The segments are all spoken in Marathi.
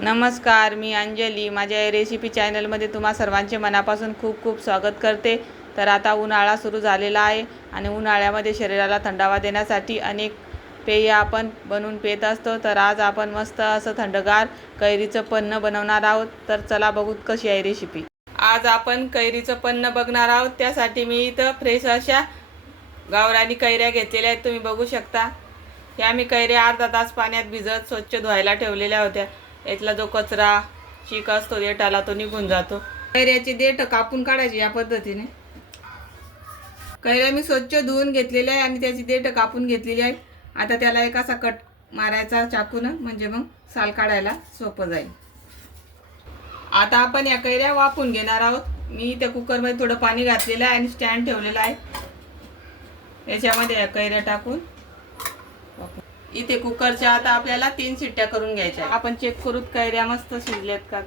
नमस्कार, मी अंजली. माझ्या या रेसिपी चॅनलमध्ये तुम्हा सर्वांचे मनापासून खूप खूप स्वागत करते. तर आता उन्हाळा सुरू झालेला आहे आणि उन्हाळ्यामध्ये शरीराला थंडावा देण्यासाठी अनेक पेय आपण बनवून पित असतो. तर आज आपण मस्त असं थंडगार कैरीचं पन्ह बनवणार आहोत. तर चला बघू कशी आहे रेसिपी. आज आपण कैरीचं पन्ह बघणार आहोत. त्यासाठी मी इथं फ्रेश अशा गावरानी कैऱ्या घेतलेल्या आहेत, तुम्ही बघू शकता. ह्या मी कैऱ्या अर्धा तास पाण्यात भिजत स्वच्छ धुवायला ठेवलेल्या होत्या. यातला जो कचरा चीक असतो देठाला तो निघून जातो. कैऱ्याची देठ कापून काढायची या पद्धतीने. कैऱ्या मी स्वच्छ धुवून घेतलेल्या आहे आणि त्याची देठ कापून घेतलेली आहे. आता त्याला एक असा कट मारायचा चाकून, म्हणजे मग साल काढायला सोपं जाईल. आता आपण या कैऱ्या वाफून घेणार आहोत. मी त्या कुकरमध्ये थोडं पाणी घातलेलं आहे आणि स्टँड ठेवलेला आहे. याच्यामध्ये या कैऱ्या टाकून इथे कुकरच्या आता आपल्याला 3 शिट्ट्या करून घ्यायच्या. आपण चेक करूत कैऱ्या मस्त शिजल्यात का.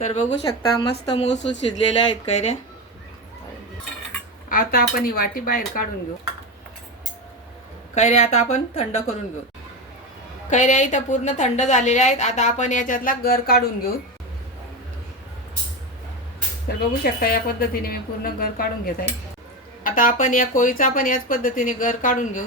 तर बघू शकता मस्त मऊसूत शिजलेल्या आहेत कैऱ्या. आता आपण ही वाटी बाहेर काढून घेऊ. कैऱ्या आता आपण थंड करून घेऊ. कैऱ्या इथं पूर्ण थंड झालेल्या आहेत. आता आपण याच्यातला गर काढून घेऊ. तर बघू शकता या पद्धतीने मी पूर्ण गर काढून घेत आहे. आता आपण या कोळीचा पण याच पद्धतीने गर काढून घेऊ.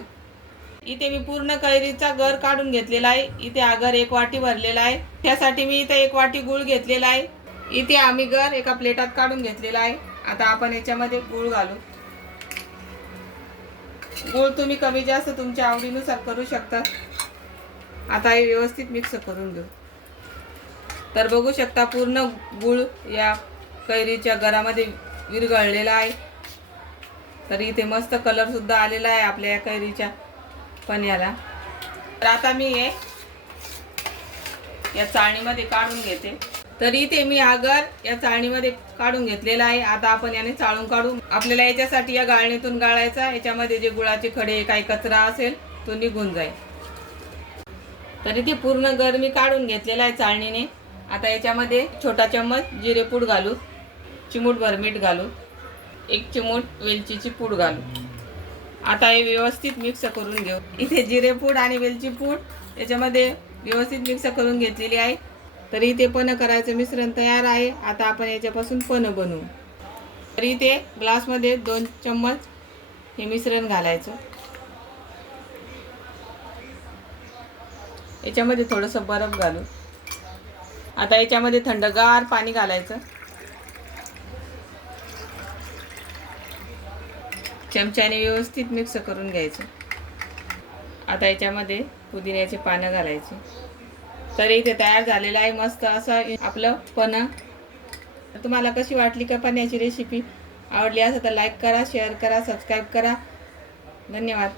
इथे मी पूर्ण कैरीचा गर काढून घेतलेला आहे. इथे हा गर 1 वाटी भरलेला आहे. त्यासाठी मी इथे 1 वाटी गूळ घेतलेला आहे. इथे आम्ही गर एका प्लेटात काढून घेतलेला आहे. आता आपण याच्यामध्ये गूळ घालू. गूळ तुम्ही कमी जास्त तुमच्या आवडीनुसार करू शकता. आता हे व्यवस्थित मिक्स करून घेऊ. तर बघू शकता पूर्ण गूळ या कैरीच्या गरामध्ये विरघळलेला आहे. तर इथे मस्त कलर सुद्धा आलेला आहे आपल्या या कैरीच्या पन्ह्याला. तर आता मी हे या चाळणीमध्ये काढून घेते. तर इथे मी हा गर या चाळणीमध्ये काढून घेतलेला आहे. आता आपण याने चाळून काढू. आपल्याला याच्यासाठी या गाळणीतून गाळायचा. याच्यामध्ये जे गुळाचे खडे काही कचरा असेल तो निघून जाईल. तर इथे पूर्ण गर मी काढून घेतलेला आहे चाळणीने. आता याच्यामध्ये छोटा चम्मच जिरेपूड घालू, चिमूटभर मीठ घालू, 1 चिमूट वेलचीची पूड घालू. आता हे व्यवस्थित मिक्स करून घेऊ. इथे जिरेपूड आणि वेलची पूड याच्यामध्ये व्यवस्थित मिक्स करून घेतलेली आहे. तर इथे पन्ह करायचं मिश्रण तयार आहे. आता आपण याच्यापासून पन्ह बनवू. तर इथे ग्लासमध्ये 2 चम्मच हे मिश्रण घालायचं. याच्यामध्ये थोडंसं बर्फ घालू. आता याच्यामध्ये थंडगार पाणी घालायचं. चमच्याने व्यवस्थित मिक्स करून घ्यायचं. आता याच्यामध्ये पुदिन्याचे पानं घालायचे. तर इथे तयार झालेलं आहे मस्त असं आपलं पन्ह. तुम्हाला कशी वाटली का पन्ह्याची रेसिपी? आवडली असेल तर लाईक करा, शेअर करा, सबस्क्राईब करा. धन्यवाद.